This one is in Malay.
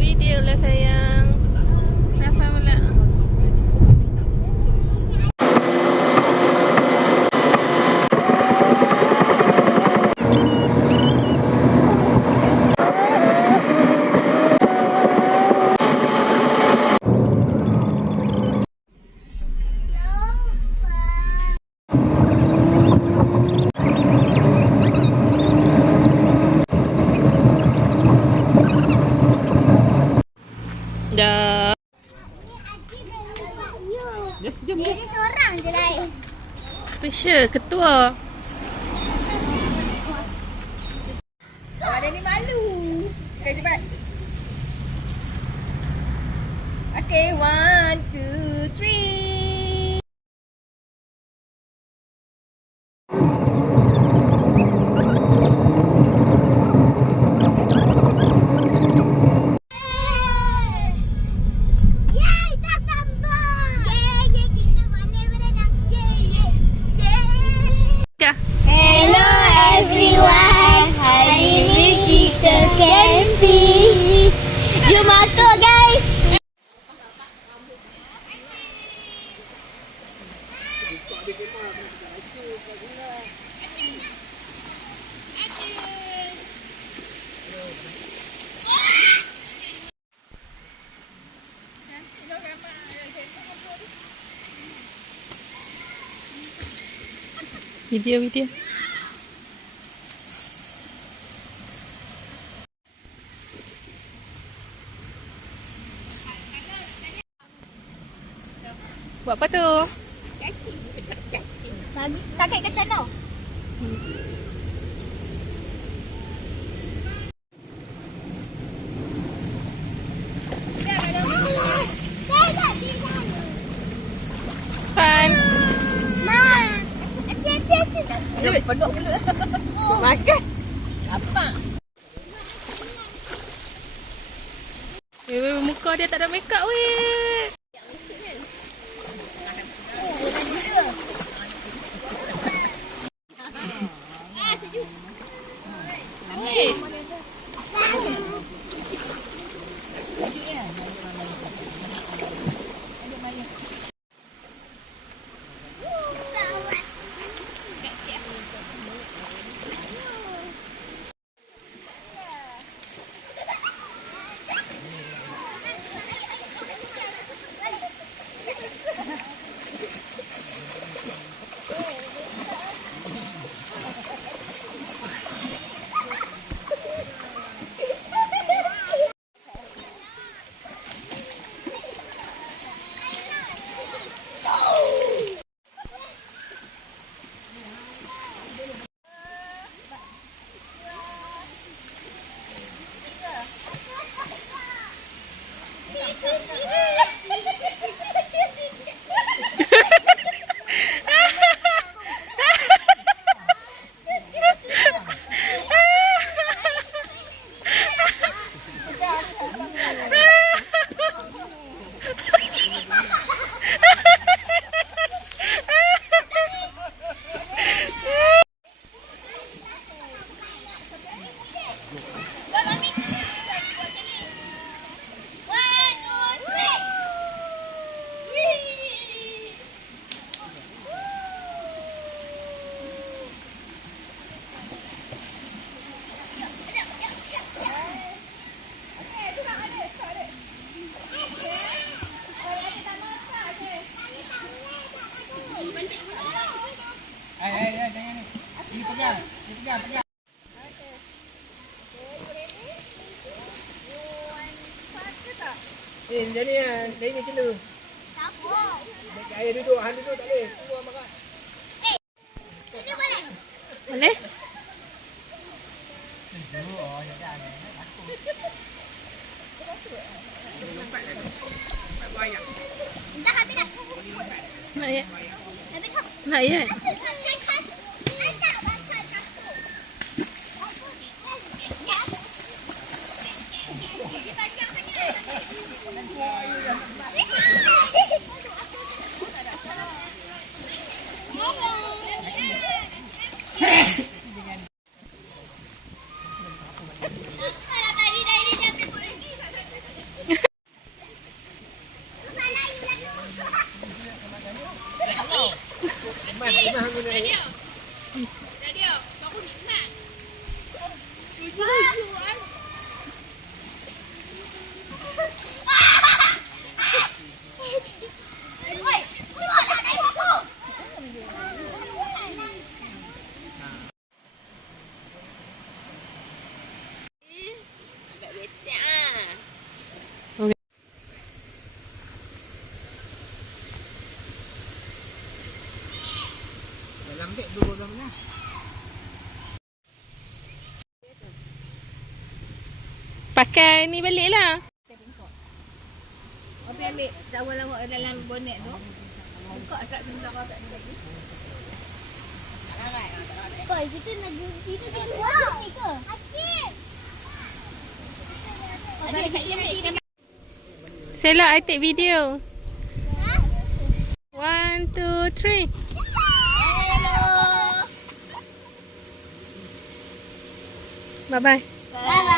video lah sayang. Rafa pula. Dah. Jom. Dia seorang je lah. Special ketua. Ada ni malu. Okay, cepat. Okay, 1, 2, 3. Ya. Hello everyone. Hari ni kita camping. Jom masuk guys. Video. Buat apa tu? Kakak kat channel. Fun. Dia penuh mulut. Makan. Apa? Muka dia tak ada make up weh. Jangan ni. Ini pegang. Macam ni lah. Dari ni macam tu. Siapa? Ayah duduk. Han duduk tak boleh. Keluar makan. Sini boleh? Boleh? Dah habis dah. Nak ya? Habis dah. Nak ya? pakai ni balik lah. Apa ambil tawar lawak dalam bonet tu? Buka tak sebentar kau tak ada lagi. Tak larat. Boy, kita nak kita wow. Ni ke? Akif. Ada kat sini. Sela, I take video. Ha? 1, 2, 3. Hello. Bye bye. Bye.